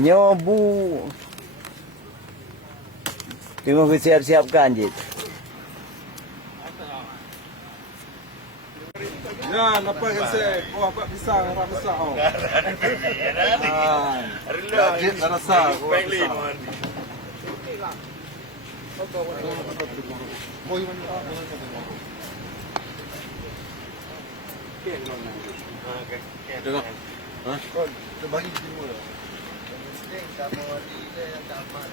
Nyobu. Tengok siap-siapkan je. Ya, nampak kan saya? Kuah pak pisang, rasa besar. Oh. Jadi rasa kuah pisang. Tengok. Hah? Kau bagi semua. Mesti kamu dia dapat.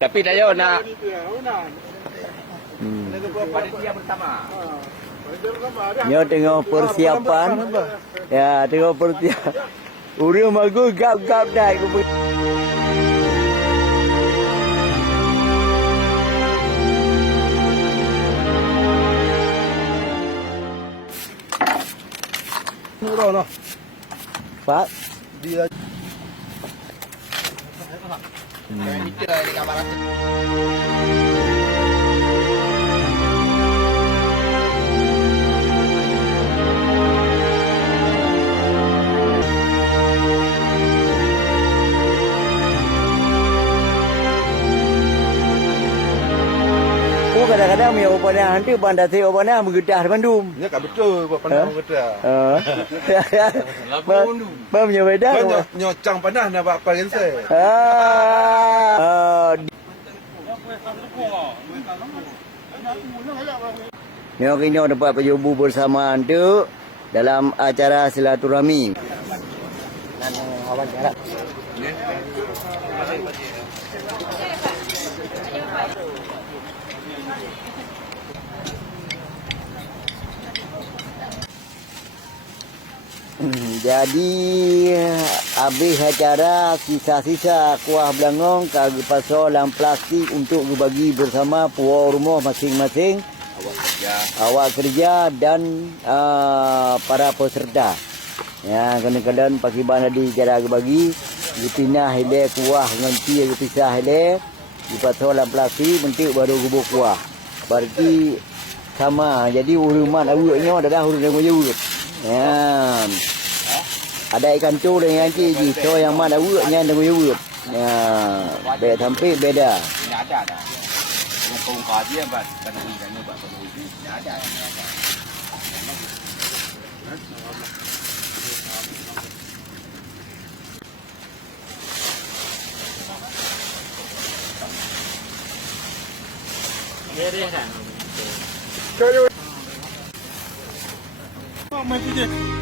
Tapi tayo nak Panitia bersama. nyo tengok persiapan. Ya, tengok persiapan. Urium aku gap-gap dah. Murah lah. Pak. Dia. Kita di kamar. Aku kadang-kadang punya upanah nanti bandar saya upanah menggedah Bandung. Ya kan betul buat pandang kita. Bang punya beda. Banyak nyocang panah nak buat apa kan saya? Nyo dapat berjumpa bersama tu dalam acara silaturahmi. Jadi habis acara sisa-sisa kuah belangong kagak pasal dalam plastik untuk dibagi bersama puak rumah masing-masing, awak kerja dan para peserta. Ya, kadang-kadang pagi bana di cara bagi dipinah hele kuah nganti dipisah hele dipasal dalam plastik bentuk baru gubuk kuah. Berarti sama. Jadi uruman awaknya adalah uruman urut. Ya. Ada ikan tu dengan ciji. So yang mana urutnya dengan urut. Ya. Beda sampai beda. Tidak ada dah. Yang kau kaji buat penuhi dan buat penuhi tidak ada. Ini kan. Kau main